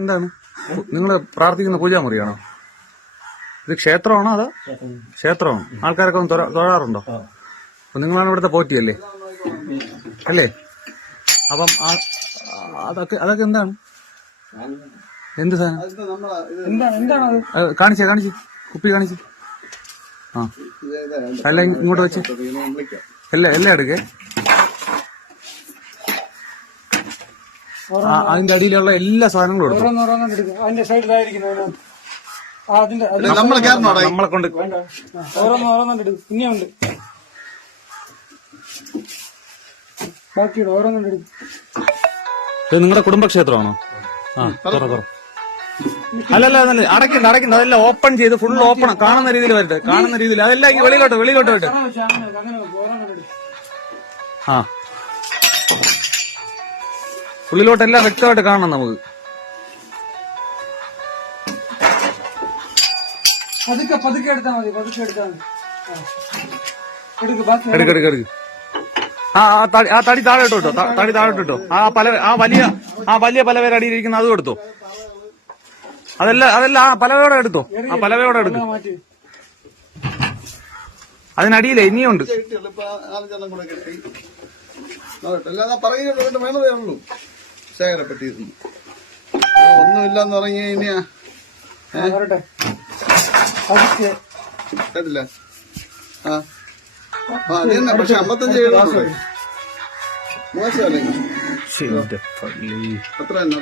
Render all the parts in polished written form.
എന്താണ് നിങ്ങൾ പ്രാർത്ഥിക്കുന്ന പൂജാമുറിയാണോ? ഇത് ക്ഷേത്രമാണോ അതോ ക്ഷേത്രമാണോ? ആൾക്കാരൊക്കെ ഒന്ന് തൊഴാറുണ്ടോ? അപ്പൊ നിങ്ങളാണ് ഇവിടുത്തെ പോറ്റിയല്ലേ അല്ലേ? അപ്പം അതൊക്കെ എന്താണ്? എന്ത് സാധനം? കാണിച്ചേ കുപ്പി കാണിച്ച്. ആ എല്ലാം ഇങ്ങോട്ട് വെച്ച് എല്ലാം എടുക്കേ. അതിന്റെ അടിയിലുള്ള എല്ലാ സാധനങ്ങളും എടുക്കും. നമ്മളെ കൊണ്ട് ഇനിയുണ്ട് ബാക്കിയുണ്ട് ഓരോന്നെടുക്കും. ഇത് നിങ്ങളുടെ കുടുംബക്ഷേത്രമാണോ? ആ തുറ അല്ലല്ല അടയ്ക്കണ്ട അതെല്ലാം ഓപ്പൺ ചെയ്ത് ഫുൾ ഓപ്പൺ കാണുന്ന രീതിയിൽ വരട്ടെ. കാണുന്ന രീതിയിൽ അതെല്ലാം വെളിയിലോട്ട് വരട്ടെ. ആ ഉള്ളിലോട്ടെല്ലാം വ്യക്തമായിട്ട് കാണണം നമുക്ക്. പതുക്കെ എടുത്താൽ മതി. എടുക്ക്. ആ തടി താഴെ ഇട്ടോ. തടി താഴെ ഇട്ടോ. ആ വലിയ പലവേര അടിയിലിരിക്കുന്ന അതും എടുത്തോ. അതെല്ലാം ആ പലവയോടെ എടുത്തോ. ആ പലവയോടെ എടുക്കും. അതിനടിയിലേ ഇനിയുണ്ട്. ശേഖരപ്പെട്ടിരുന്നു ഒന്നുമില്ലെന്ന് പറഞ്ഞു കഴിഞ്ഞാ കേട്ടില്ല. പക്ഷെ 55 എഴുതുന്നുണ്ട്. മോശമല്ലേ? അത്ര തന്നെ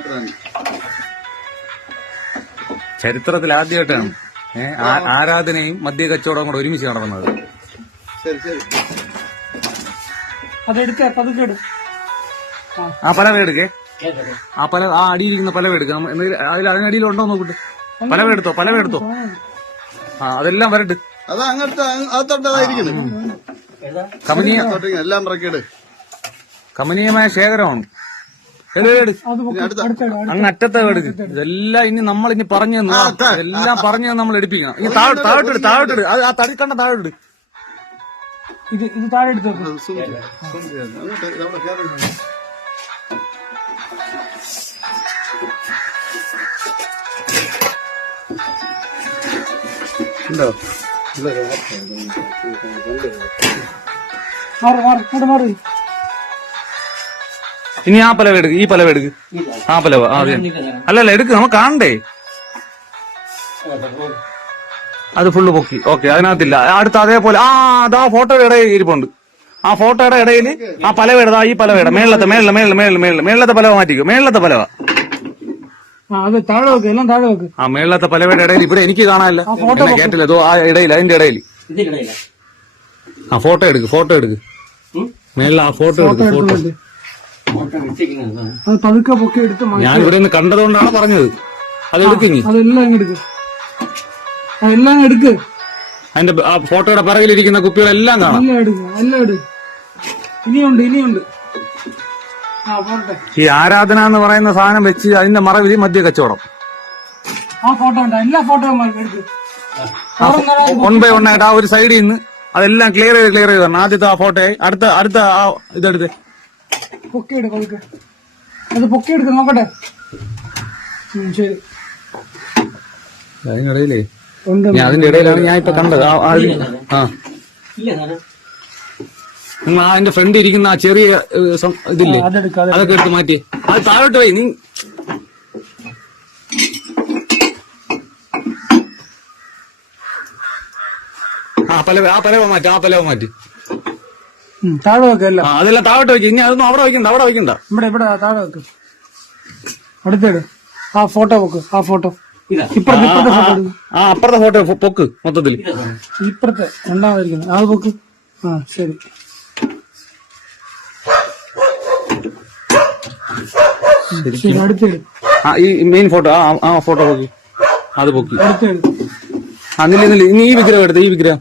ചരിത്രത്തിൽ ആദ്യമായിട്ടാണ് ആരാധനയും മദ്യ കച്ചവടവും കൂടെ ഒരുമിച്ച് നടന്നത്. ശരി ആ പലവ എടുക്കേ. ആ അടിയിരിക്കുന്ന പലവ എടുക്കാം. അതിനടിയിലുണ്ടോ നോക്കിട്ട് പലവ എടുത്തോ. ആ അതെല്ലാം വരട്ട്. അതാ അങ്ങോട്ട് അകത്തോട്ടതായിരിക്കുന്നു. എല്ലാം കമനീയമായ ശേഖരമാണ്. അങ്ങ് അറ്റത്തെ എടുക്ക്. ഇതെല്ലാം ഇനി നമ്മൾ ഇനി പറഞ്ഞു എല്ലാം പറഞ്ഞു നമ്മൾ എടുപ്പിക്കണം. ഇനി താഴോട്ടിട്. ആ തടിക്കണ്ട താഴോട്ടിട്. ഇത് താഴെ എടുത്തോ. ഉണ്ടോ? മാറി ഇനി ആ പലവ എടുക്ക്. ഈ പലവ എടുക്ക്. ആ പലവ അല്ലല്ല എടുക്ക്. നമുക്ക് കാണണ്ടേ. അത് ഫുള്ള് പൊക്കി. ഓക്കെ അതിനകത്തില്ല. അടുത്ത അതേപോലെ അതാ ഫോട്ടോയുടെ ഇടയിൽ ഇരിപ്പുണ്ട്. ആ ഫോട്ടോയുടെ ഇടയിൽ ആ പലവയുടെ ഈ പലവയുടെ മേളത്തെ പലവ മാറ്റിക്കോ. മേളത്തെ പലവ ആ മേളത്തെ പലവയുടെ ഇടയിൽ ഇവിടെ എനിക്ക് കാണാനില്ല. കേട്ടില്ല. അതോ ആ ഇടയിൽ അതിന്റെ ഇടയിൽ ആ ഫോട്ടോ എടുക്ക്. മേളിൽ ആ ഫോട്ടോ എടുക്ക്. ഞാൻ ഇവിടെ നിന്ന് കണ്ടതുകൊണ്ടാണ് പറഞ്ഞത്. അത് എടുക്കിഞ്ഞ് എല്ലാം എടുക്ക്. അതിന്റെ ആ ഫോട്ടോയുടെ പിറകിലിരിക്കുന്ന കുപ്പികളെല്ലാം കാണാം. ഇനിയുണ്ട്. ഈ ആരാധന എന്ന് പറയുന്ന സാധനം വെച്ച് അതിന്റെ മറവിൽ മദ്യ കച്ചവടം. ആ ഫോട്ടോ ഉണ്ട്. എല്ലാ ഫോട്ടോയും 1 by 1 ആയിട്ട് ആ ഒരു സൈഡിൽ നിന്ന് അതെല്ലാം ക്ലിയർ ചെയ്ത് തരണം. ആദ്യത്തെ ആ ഫോട്ടോയായി അടുത്ത ആ ഇതെടുത്ത് പൊക്കിയെടുക്ക് നോക്കട്ടെ. ശരി. അതിനിടയിലേ അതിന്റെ ഇടയിലാണ് ഞാൻ ഇപ്പൊ കണ്ടത്. നിങ്ങൾ അതിന്റെ ഫ്രണ്ട് ഇരിക്കുന്ന ആ ചെറിയ ഇതില്ലേ അതൊക്കെ എടുത്ത് മാറ്റി. അത് താഴോട്ട് പോയി. നീ ആ പലവ മാറ്റി താഴെ വെക്കല്ല. അതെല്ലാം താഴോട്ട് വെക്കും. ഇനി അതൊന്നും അവിടെ വെക്കണ്ട. ഇവിടെ താഴെ വെക്ക്. അടുത്തേട് ആ ഫോട്ടോ വെക്ക്. ആ ഫോട്ടോ അപ്പുറത്തെ ഫോട്ടോ പൊക്ക്. മൊത്തത്തിൽ ഇപ്പുറത്തെ രണ്ടാമതായിരിക്കുന്നു. അത് പൊക്ക്. ആ ശരി. അടുത്തേട് ഈ മെയിൻ ഫോട്ടോ ആ ഫോട്ടോ പൊക്കി. അത് പൊക്കി. അടുത്തേട് ഇനി ഈ വിഗ്രഹം എടുത്ത്. ഈ വിഗ്രഹം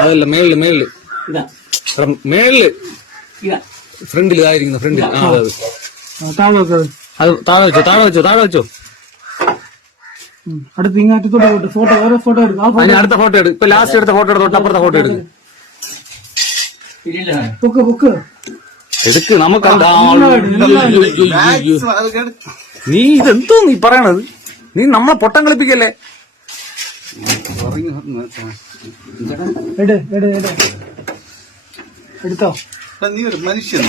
അതല്ല മേളില് ഫ്രണ്ടിൽ ഇതായിരിക്കുന്ന ഫ്രണ്ടിൽ. അത് താഴെ വെച്ചോ. അടുത്ത് ഇങ്ങോട്ടത്തോട്ട് പോയിട്ട് ഫോട്ടോ എടുക്കും. അടുത്ത ഫോട്ടോ എടുക്കും. ഇപ്പൊ ലാസ്റ്റ് എടുത്ത ഫോട്ടോ തൊട്ട് അപ്പുറത്തെ ഫോട്ടോ എടുക്കും. പൊക്ക് എടുക്ക് നമുക്ക് മാക്സിമം അത് കേട് നീ ഇതെന്തോ നീ പറയണത്? നീ നമ്മളെ പൊട്ടം കളിപ്പിക്കല്ലേ? ഉറങ്ങി വന്ന് എട് എട് എട് എടുത്തോ എടാ, നീ ഒരു മനുഷ്യൻ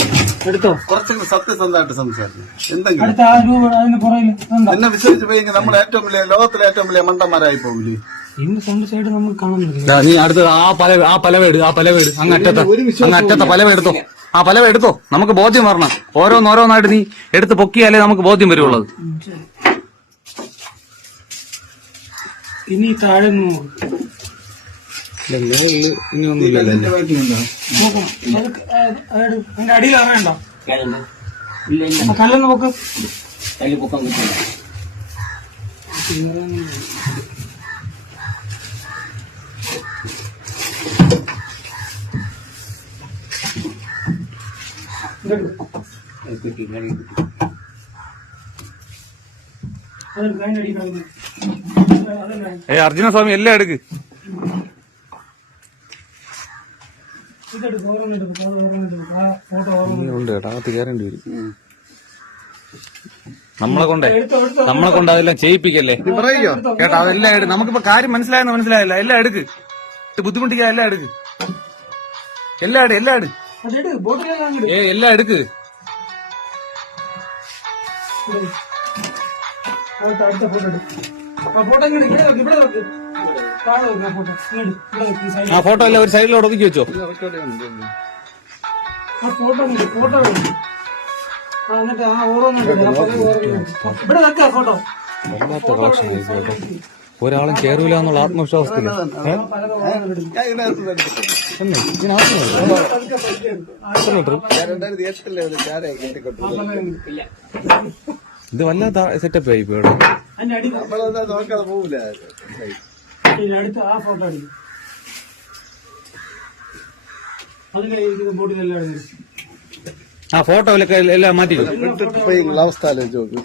എടുത്തോ. കുറച്ചൊക്കെ സത്യസന്ധമായിട്ട് സംസാരിക്കും. എന്തെങ്കിലും അടുത്ത ആ രൂപ അതിന് പുറകില് എന്താ എന്നെ വിശ്വസിച്ച് പോയെങ്കിൽ നമ്മൾ ഏറ്റവും വലിയ ലോകത്തിലെ ഏറ്റവും വലിയ മണ്ടന്മാരായി പോകില്ലേ? ഇന്ന് ഫ്രണ്ട് സൈഡ് നമുക്ക് കാണുന്നില്ല. ദാ, നീ അടുത്തത് ആ പലവേട് അങ്ങറ്റത്തെ പലവെടുത്തോ. ആ പലവ എടുത്തോ, നമുക്ക് ബോധ്യം വരണം. ഓരോന്നോരോന്നായിട്ട് നീ എടുത്ത് പൊക്കിയാലേ നമുക്ക് ബോധ്യം വരുള്ളത്. ഇനി താഴെ നോക്കണം. അതിന്റെ അടിയിൽ അറിയണ്ടോ? കല്ലൊന്ന് പൊക്ക്. അർജുന സ്വാമി എല്ലാം എടുക്ക്. ഉണ്ട് കേട്ടോ, അകത്ത് കയറേണ്ടി വരും. നമ്മളെ കൊണ്ട് അതെല്ലാം ചെയ്യിപ്പിക്കല്ലേ കേട്ടോ. അതെല്ലാം എടുക്ക്. നമുക്കിപ്പോ കാര്യം മനസ്സിലായില്ല. എല്ലാം എടുക്ക്. ബുദ്ധിമുട്ടിക്കാ. എല്ലാം എടുക്ക്. എല്ലാം എടു. എല്ലാം എടുക്ക്. അടുത്ത ഫോട്ടോ എടുക്കും. ആ ഫോട്ടോ ഇവിടെ വെക്ക്. താഴെ വെക്ക്. ആ ഫോട്ടോ ആ ഫോട്ടോ എല്ലാം ഒരു സൈഡിലോട്ട് ഒതുക്കി വെച്ചോ. ആ ഫോട്ടോ എടുക്കും. എന്നിട്ട് ആ ഓരോന്നും ഇവിടെ വെക്ക ഫോട്ടോ. വല്ലാത്ത കളക്ഷൻ കേട്ടോ. ഒരാളും കേറൂല എന്നുള്ള ആത്മവിശ്വാസത്തില് ഇത് വല്ലാത്ത സെറ്റപ്പ് ആയി ഇപ്പൊ ഇവിടെ. നോക്കാതെ പോവില്ല. അടുത്ത് ആ ഫോട്ടോ എടുക്കും. അതിലെ ബോട്ടിലെല്ലാം ആ ഫോട്ടോയിലൊക്കെ എല്ലാം മാറ്റിക്കും. അവസ്ഥ ആലോചിച്ച് നോക്ക്.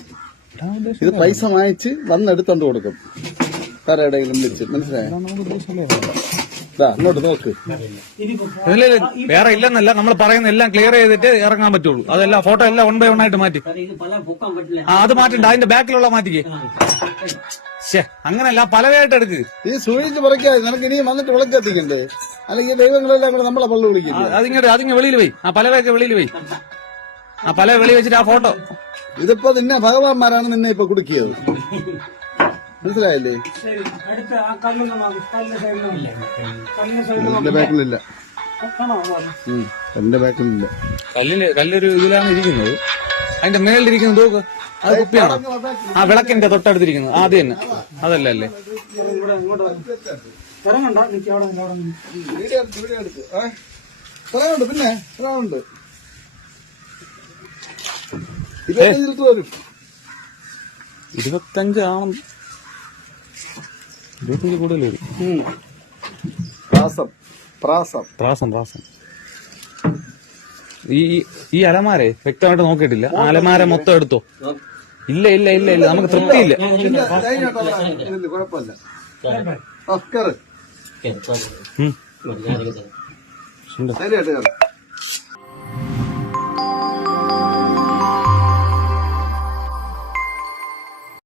ഇത് പൈസ വാങ്ങിച്ച് വന്നെടുത്തോണ്ട് കൊടുക്കും. വേറെ എവിടെയെങ്കിലും വിളിച്ച് മനസ്സിലായോ? അങ്ങോട്ട് നോക്ക്. വേറെ ഇല്ലെന്നല്ല, നമ്മൾ പറയുന്ന എല്ലാം ക്ലിയർ ചെയ്തിട്ട് ഇറങ്ങാൻ പറ്റുള്ളൂ. അതെല്ലാം ഫോട്ടോ എല്ലാം 1 by 1 ആയിട്ട് മാറ്റി. അത് മാറ്റണ്ട, അതിന്റെ ബാക്കിലുള്ള മാറ്റിക്കേ. അങ്ങനല്ല, പലവയായിട്ട് എടുക്ക്. ഈ സൂചിച്ച് പറിക്കാതെ നിനക്ക് ഇനിയും വന്നിട്ട് വിളക്കെത്തിക്കണ്ടേ? അല്ലെങ്കിൽ ദൈവങ്ങളെല്ലാം കൂടെ നമ്മളെ പള്ളി വിളിക്കില്ല. അതിങ്ങ് വെളിയിൽ പോയി. ആ പലവയൊക്കെ വെളിയിൽ പോയി. ആ പല വെളി വെച്ചിട്ട് ആ ഫോട്ടോ. ഇതിപ്പോ നിന്നെ ഭഗവാന്മാരാണ് നിന്നെ ഇപ്പൊ കുടുക്കിയത്. മനസ്സിലായില്ലേ? എന്റെ ബാക്കിലില്ല. എന്റെ ബാക്കിലില്ല. കല്ലൊരു ഇതിലാണ് ഇരിക്കുന്നത്. അതിന്റെ മേളിലിരിക്കുന്നത് നോക്ക്. അത് കുപ്പിയാണോ? ആ വിളക്കിന്റെ തൊട്ടടുത്തിരിക്കുന്നത് ആദ്യം തന്നെ. അതല്ല അല്ലേ? പിന്നെ 25 ആണ്. 25 കൂടുതൽ വരും. പ്രാസം. ഈ അലമാരെ വ്യക്തമായിട്ട് നോക്കിയിട്ടില്ല. ആ അലമാര മൊത്തം എടുത്തോ. ഇല്ല നമുക്ക് തൃപ്തിയില്ല. കുഴപ്പമില്ല. ശരിയായിട്ട്